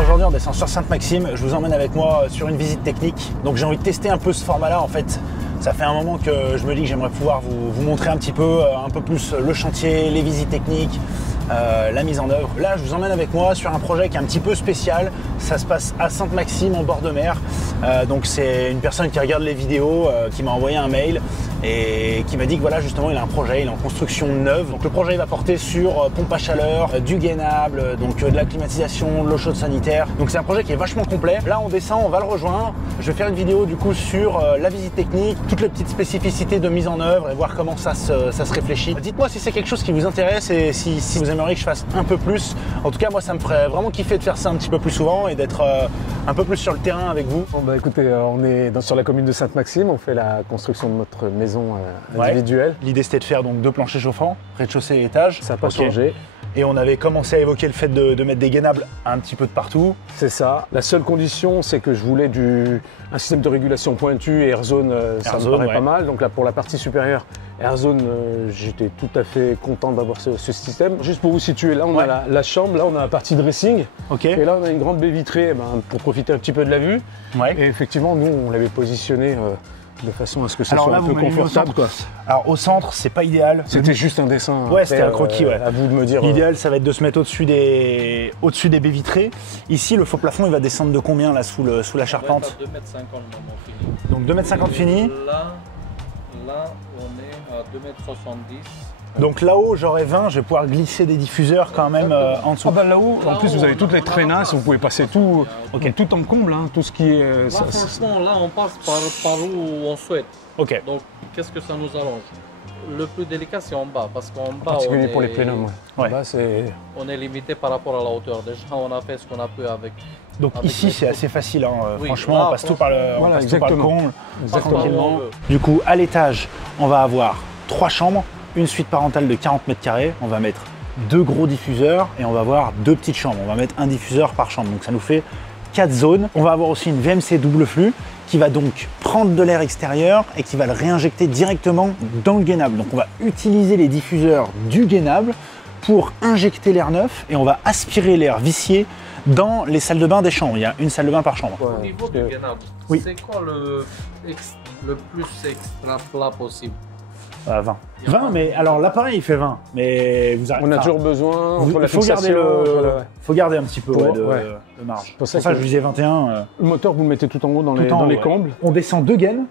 Aujourd'hui on descend sur Sainte-Maxime, je vous emmène avec moi sur une visite technique. Donc j'ai envie de tester un peu ce format-là en fait. Ça fait un moment que je me dis que j'aimerais pouvoir vous montrer un peu plus le chantier, les visites techniques, la mise en œuvre. Là je vous emmène avec moi sur un projet qui est un petit peu spécial. Ça se passe à Sainte-Maxime en bord de mer. Donc c'est une personne qui regarde les vidéos qui m'a envoyé un mail et qui m'a dit que voilà justement il a un projet, il est en construction neuve. Donc le projet il va porter sur pompe à chaleur, du gainable, donc de la climatisation, de l'eau chaude sanitaire. Donc c'est un projet qui est vachement complet. Là on descend, on va le rejoindre. Je vais faire une vidéo du coup sur la visite technique, toutes les petites spécificités de mise en œuvre et voir comment ça se réfléchit. Dites-moi si c'est quelque chose qui vous intéresse et si vous aimeriez que je fasse un peu plus. En tout cas moi ça me ferait vraiment kiffer de faire ça un petit peu plus souvent et d'être un peu plus sur le terrain avec vous. Bon bah écoutez, on est sur la commune de Sainte-Maxime, on fait la construction de notre maison individuelle. Ouais. L'idée c'était de faire donc 2 planchers chauffants, rez-de-chaussée et étage. Ça n'a pas changé. Et on avait commencé à évoquer le fait de mettre des gainables un petit peu de partout. C'est ça. La seule condition, c'est que je voulais un système de régulation pointu et AirZone, ça me paraît pas mal. Donc là, pour la partie supérieure, AirZone, j'étais tout à fait content d'avoir ce système. Juste pour vous situer, là, on a la chambre, là, on a la partie dressing. Okay. Et là, on a une grande baie vitrée pour profiter un petit peu de la vue. Ouais. Et effectivement, nous, on l'avait positionné de façon à ce que ça soit un peu confortable. Alors au centre, c'est pas idéal. C'était juste un dessin. Ouais, c'était un croquis. À vous de me dire. L'idéal, ça va être de se mettre au-dessus des baies vitrées. Ici, le faux plafond, il va descendre de combien là sous la charpente? 2,50 m fini. Donc 2,50 m fini. Là, on est à 2,70 m. Donc là-haut, j'aurai 20, je vais pouvoir glisser des diffuseurs quand même en dessous. Ah bah là-haut, en plus vous avez toutes les traînasses, vous pouvez passer tout, tout en comble, hein, tout ce qui est... Là, franchement, là on passe par où on souhaite. Ok. Donc qu'est-ce que ça nous arrange? Le plus délicat c'est en bas, parce qu'en bas particulier pour les plénums, ouais. Bas, on est limité par rapport à la hauteur. Déjà on a fait ce qu'on a pu avec... Donc ici c'est assez facile, hein. Oui, franchement on passe tout par le comble, tranquillement. Du coup à l'étage on va avoir 3 chambres, une suite parentale de 40 m², on va mettre 2 gros diffuseurs et on va avoir 2 petites chambres. On va mettre un diffuseur par chambre, donc ça nous fait 4 zones. On va avoir aussi une VMC double flux qui va donc prendre de l'air extérieur et qui va le réinjecter directement dans le gainable. Donc on va utiliser les diffuseurs du gainable pour injecter l'air neuf et on va aspirer l'air vicié dans les salles de bain des chambres. Il y a une salle de bain par chambre. Au niveau du gainable, c'est quoi le plus extra plat possible? 20. 20, mais alors l'appareil il fait 20, mais vous on a toujours besoin. Il faut garder un petit peu de marge. Pour ça je visais 21. Le moteur vous le mettez tout en haut dans les combles. On descend 2 gaines,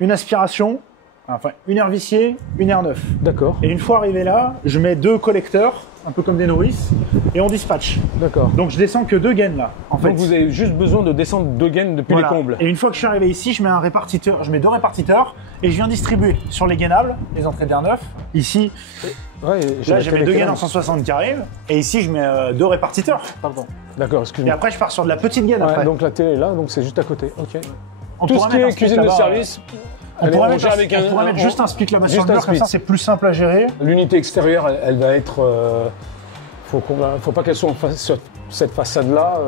une aspiration, enfin une air vicié, une air neuf. D'accord. Et une fois arrivé là, je mets 2 collecteurs, un peu comme des nourrices, et on dispatche. D'accord. Donc je descends que 2 gaines là. En fait. Donc vous avez juste besoin de descendre 2 gaines depuis les combles. Et une fois que je suis arrivé ici, je mets un répartiteur, je mets 2 répartiteurs et je viens distribuer sur les gainables, les entrées d'air neuf. Ici, là j'ai mes 2 gaines en 160 carrés et ici je mets 2 répartiteurs. Pardon. D'accord, excuse-moi. Et après je pars sur de la petite gaine après. Donc la télé est là, donc c'est juste à côté. Ok. Tout ce qui est cuisine de service. On pourrait mettre juste un split là-bas sur le mur, comme ça c'est plus simple à gérer. L'unité extérieure, elle va être... faut pas qu'elle soit sur cette façade-là.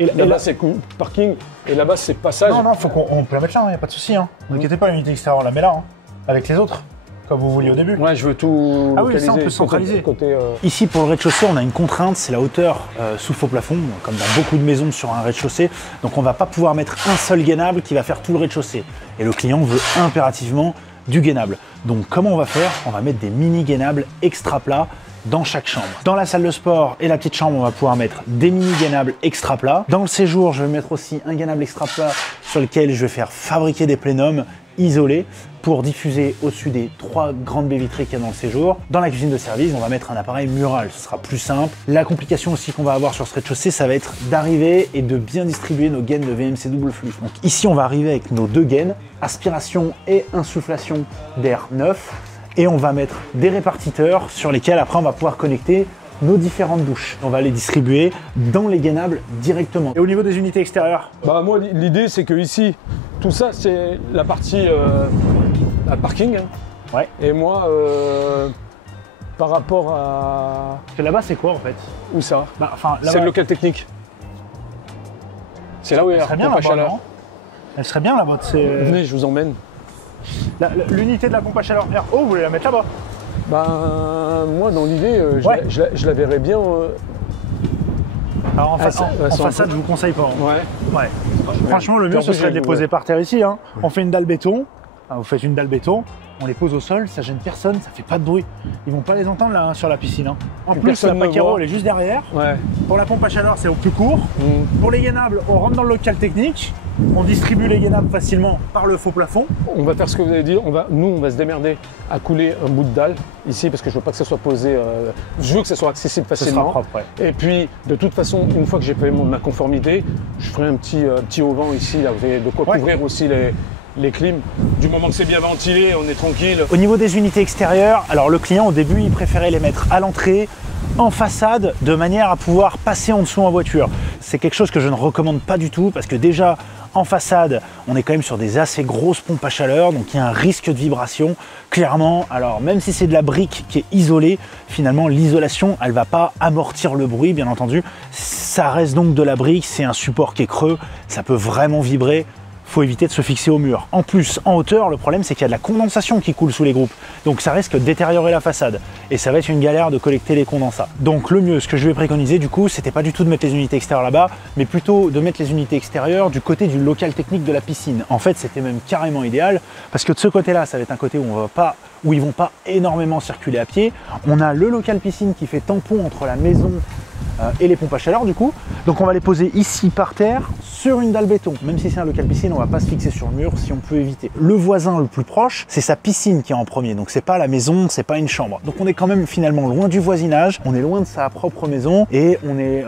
Et là c'est parking, et là-bas c'est passage. Non, on peut la mettre là, il n'y a pas de souci. Hein. Ne vous inquiétez pas, l'unité extérieure, on la met là, avec les autres, comme vous vouliez au début. Ouais, je veux tout localiser. Ça on peut centraliser. Côté, Ici, pour le rez-de-chaussée, on a une contrainte, c'est la hauteur sous faux plafond, comme dans beaucoup de maisons sur un rez-de-chaussée. Donc on va pas pouvoir mettre un seul gainable qui va faire tout le rez-de-chaussée. Et le client veut impérativement du gainable. Donc comment on va faire? On va mettre des mini gainables extra plats dans chaque chambre. Dans la salle de sport et la petite chambre, on va pouvoir mettre des mini gainables extra plats. Dans le séjour, je vais mettre aussi un gainable extra plat sur lequel je vais faire fabriquer des plénums isolés pour diffuser au-dessus des 3 grandes baies vitrées qu'il y a dans le séjour. Dans la cuisine de service, on va mettre un appareil mural, ce sera plus simple. La complication aussi qu'on va avoir sur ce rez-de-chaussée, ça va être d'arriver et de bien distribuer nos gaines de VMC double flux. Donc ici, on va arriver avec nos 2 gaines, aspiration et insufflation d'air neuf. Et on va mettre des répartiteurs sur lesquels après on va pouvoir connecter nos différentes douches. On va les distribuer dans les gainables directement. Et au niveau des unités extérieures? Bah moi l'idée c'est que ici, tout ça c'est la partie parking. Hein. Ouais. Et moi, par rapport à... Là-bas c'est quoi en fait? Où ça? C'est le local technique. C'est là où il y a la pompe à chaleur. Elle serait bien là-bas. Venez, je vous emmène. L'unité de la pompe à chaleur air haut, vous voulez la mettre là-bas? Ben, moi, dans l'idée, je la verrais bien Alors en façade, je vous conseille pas. Ouais. Ouais. Franchement, le mieux, ce serait de les poser par terre ici. Hein. On fait une dalle béton. Vous faites une dalle béton, on les pose au sol, ça gêne personne, ça fait pas de bruit. Ils vont pas les entendre là sur la piscine. Hein. En plus, la Pacaro, elle est juste derrière. Ouais. Pour la pompe à chaleur, c'est au plus court. Pour les gainables, on rentre dans le local technique. On distribue les gainables facilement par le faux plafond. On va faire ce que vous avez dit. Nous, on va se démerder à couler un bout de dalle ici parce que je veux pas que ça soit posé. Je veux que ça soit accessible facilement. Ce sera propre, ouais. Et puis, de toute façon, une fois que j'ai fait ma conformité, je ferai un petit auvent ici. Là, vous avez de quoi couvrir aussi les clims. Du moment que c'est bien ventilé, on est tranquille. Au niveau des unités extérieures, alors le client au début il préférait les mettre à l'entrée, en façade, de manière à pouvoir passer en dessous en voiture. C'est quelque chose que je ne recommande pas du tout parce que déjà en façade, on est quand même sur des assez grosses pompes à chaleur, donc il y a un risque de vibration. Clairement, alors même si c'est de la brique qui est isolée, finalement l'isolation elle va pas amortir le bruit bien entendu. Ça reste donc de la brique, c'est un support qui est creux, ça peut vraiment vibrer. Faut éviter de se fixer au mur. En plus, en hauteur, le problème c'est qu'il y a de la condensation qui coule sous les groupes. Donc ça risque de détériorer la façade. Et ça va être une galère de collecter les condensats. Donc le mieux, ce que je vais préconiser du coup, c'était pas du tout de mettre les unités extérieures là-bas, mais plutôt de mettre les unités extérieures du côté du local technique de la piscine. En fait, c'était même carrément idéal, parce que de ce côté-là, ça va être un côté où ils vont pas énormément circuler à pied. On a le local piscine qui fait tampon entre la maison et les pompes à chaleur du coup. Donc on va les poser ici par terre sur une dalle béton. Même si c'est un local piscine, on va pas se fixer sur le mur si on peut éviter. Le voisin le plus proche, c'est sa piscine qui est en premier. Donc c'est pas la maison, c'est pas une chambre. Donc on est quand même finalement loin du voisinage, on est loin de sa propre maison et on n'est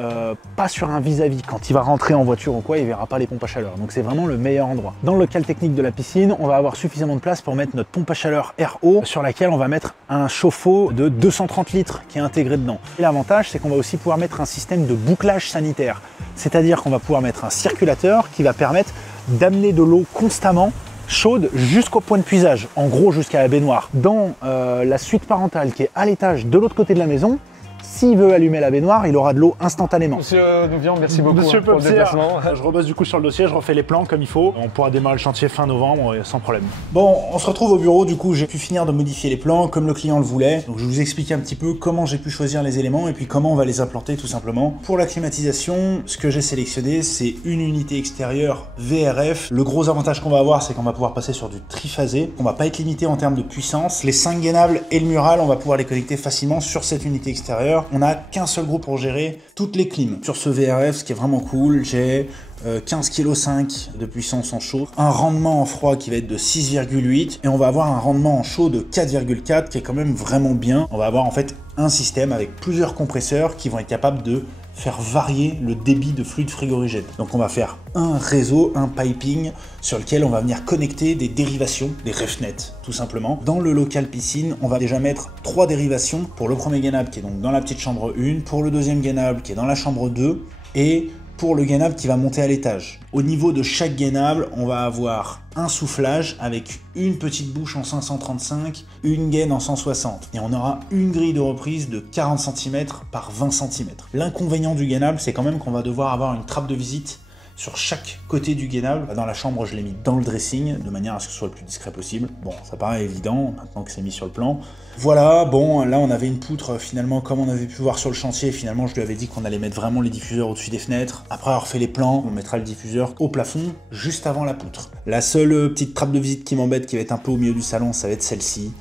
pas sur un vis-à-vis. Quand il va rentrer en voiture ou quoi, il verra pas les pompes à chaleur. Donc c'est vraiment le meilleur endroit. Dans le local technique de la piscine, on va avoir suffisamment de place pour mettre notre pompe à chaleur RO sur laquelle on va mettre un chauffe-eau de 230 litres qui est intégré dedans. Et l'avantage, c'est qu'on va aussi pouvoir mettre un système de bouclage sanitaire. C'est-à-dire qu'on va pouvoir mettre un circulateur qui va permettre d'amener de l'eau constamment chaude jusqu'au point de puisage, en gros jusqu'à la baignoire. Dans la suite parentale qui est à l'étage de l'autre côté de la maison, s'il veut allumer la baignoire, il aura de l'eau instantanément. Monsieur Nouvian, merci beaucoup Monsieur pour le déplacement. Je rebosse du coup sur le dossier, je refais les plans comme il faut. On pourra démarrer le chantier fin novembre sans problème. Bon, on se retrouve au bureau, du coup j'ai pu finir de modifier les plans comme le client le voulait. Donc je vais vous expliquer un petit peu comment j'ai pu choisir les éléments et puis comment on va les implanter tout simplement. Pour la climatisation, ce que j'ai sélectionné, c'est une unité extérieure VRF. Le gros avantage qu'on va avoir, c'est qu'on va pouvoir passer sur du triphasé. On va pas être limité en termes de puissance. Les 5 gainables et le mural, on va pouvoir les connecter facilement sur cette unité extérieure. On n'a qu'un seul groupe pour gérer toutes les clims. Sur ce VRF, ce qui est vraiment cool, j'ai 15,5 kg de puissance en chaud, un rendement en froid qui va être de 6,8 et on va avoir un rendement en chaud de 4,4 qui est quand même vraiment bien. On va avoir en fait un système avec plusieurs compresseurs qui vont être capables de faire varier le débit de fluide frigorigène. Donc on va faire un réseau, un piping sur lequel on va venir connecter des dérivations, des refnets tout simplement. Dans le local piscine, on va déjà mettre 3 dérivations pour le premier gainable qui est donc dans la petite chambre 1, pour le deuxième gainable qui est dans la chambre 2 et pour le gainable qui va monter à l'étage. Au niveau de chaque gainable, on va avoir un soufflage avec une petite bouche en 535, une gaine en 160. Et on aura une grille de reprise de 40 cm par 20 cm. L'inconvénient du gainable, c'est quand même qu'on va devoir avoir une trappe de visite sur chaque côté du gainable. Dans la chambre, je l'ai mis dans le dressing, de manière à ce que ce soit le plus discret possible. Bon, ça paraît évident, maintenant que c'est mis sur le plan. Voilà, bon, là on avait une poutre, finalement, comme on avait pu voir sur le chantier, finalement je lui avais dit qu'on allait mettre vraiment les diffuseurs au-dessus des fenêtres. Après avoir fait les plans, on mettra le diffuseur au plafond, juste avant la poutre. La seule petite trappe de visite qui m'embête, qui va être un peu au milieu du salon, ça va être celle-ci.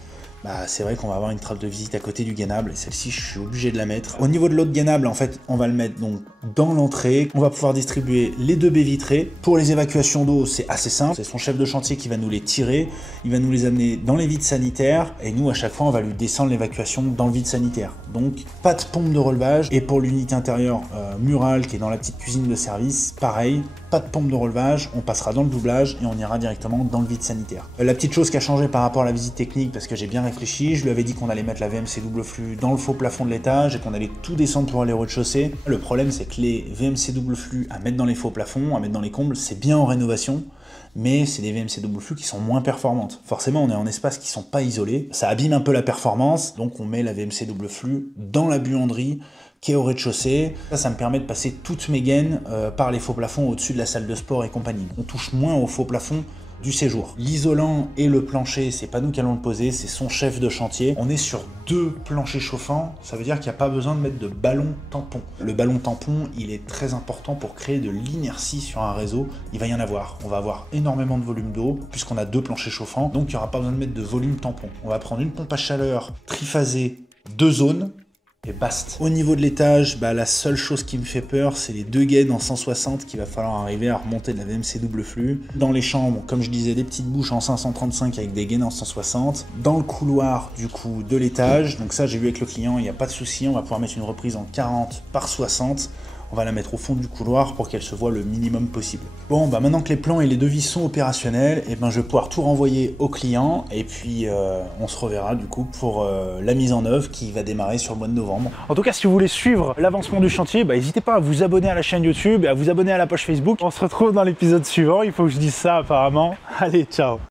C'est vrai qu'on va avoir une trappe de visite à côté du gainable et celle-ci je suis obligé de la mettre. Au niveau de l'autre gainable, en fait, on va le mettre donc dans l'entrée. On va pouvoir distribuer les 2 baies vitrées. Pour les évacuations d'eau, c'est assez simple. C'est son chef de chantier qui va nous les tirer. Il va nous les amener dans les vides sanitaires et nous, à chaque fois, on va lui descendre l'évacuation dans le vide sanitaire. Donc, pas de pompe de relevage. Et pour l'unité intérieure murale qui est dans la petite cuisine de service, pareil, pas de pompe de relevage. On passera dans le doublage et on ira directement dans le vide sanitaire. La petite chose qui a changé par rapport à la visite technique, parce que j'ai bien réfléchi, je lui avais dit qu'on allait mettre la VMC double flux dans le faux plafond de l'étage et qu'on allait tout descendre pour aller au rez-de-chaussée. Le problème, c'est que les VMC double flux à mettre dans les faux plafonds, à mettre dans les combles, c'est bien en rénovation, mais c'est des VMC double flux qui sont moins performantes. Forcément, on est en espaces qui sont pas isolés, ça abîme un peu la performance, donc on met la VMC double flux dans la buanderie qui est au rez-de-chaussée. Ça me permet de passer toutes mes gaines par les faux plafonds au-dessus de la salle de sport et compagnie. On touche moins aux faux plafonds du séjour. L'isolant et le plancher, c'est pas nous qui allons le poser, c'est son chef de chantier. On est sur 2 planchers chauffants, ça veut dire qu'il n'y a pas besoin de mettre de ballon tampon. Le ballon tampon, il est très important pour créer de l'inertie sur un réseau. Il va y en avoir. On va avoir énormément de volume d'eau, puisqu'on a 2 planchers chauffants, donc il n'y aura pas besoin de mettre de volume tampon. On va prendre une pompe à chaleur triphasée, 2 zones, et basta. Au niveau de l'étage, la seule chose qui me fait peur, c'est les 2 gaines en 160 qu'il va falloir arriver à remonter de la VMC double flux. Dans les chambres, comme je disais, des petites bouches en 535 avec des gaines en 160. Dans le couloir, du coup, de l'étage, donc ça j'ai vu avec le client, il n'y a pas de souci, on va pouvoir mettre une reprise en 40 par 60. On va la mettre au fond du couloir pour qu'elle se voit le minimum possible. Bon, maintenant que les plans et les devis sont opérationnels, je vais pouvoir tout renvoyer au client et puis on se reverra du coup pour la mise en œuvre qui va démarrer sur le mois de novembre. En tout cas, si vous voulez suivre l'avancement du chantier, n'hésitez pas à vous abonner à la chaîne YouTube et à vous abonner à la page Facebook. On se retrouve dans l'épisode suivant, il faut que je dise ça apparemment. Allez, ciao!